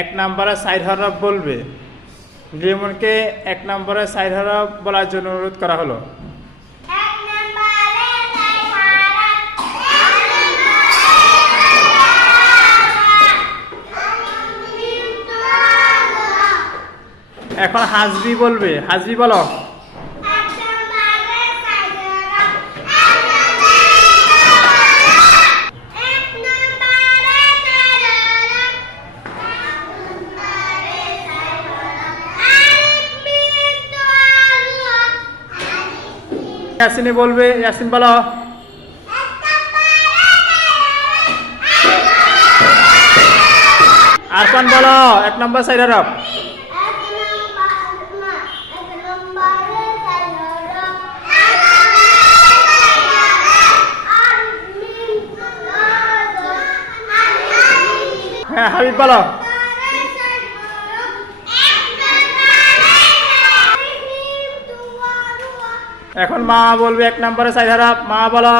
এক নম্বরে সাইড হরফ বলবে। লিমনকে এক নম্বরে সাইড হরফ বলার জন্য অনুরোধ করা হলো। এখন হাসবি বলবে। হাসবি বলো। ইয়াসিনে বলবে। ইয়াসিন বলো। আরফান বলো এক নম্বর সাইড হরফ। হ্যাঁ হাবিব বলো। এখন মা বলবে এক নম্বরে সাইড হরফ। মা বলো।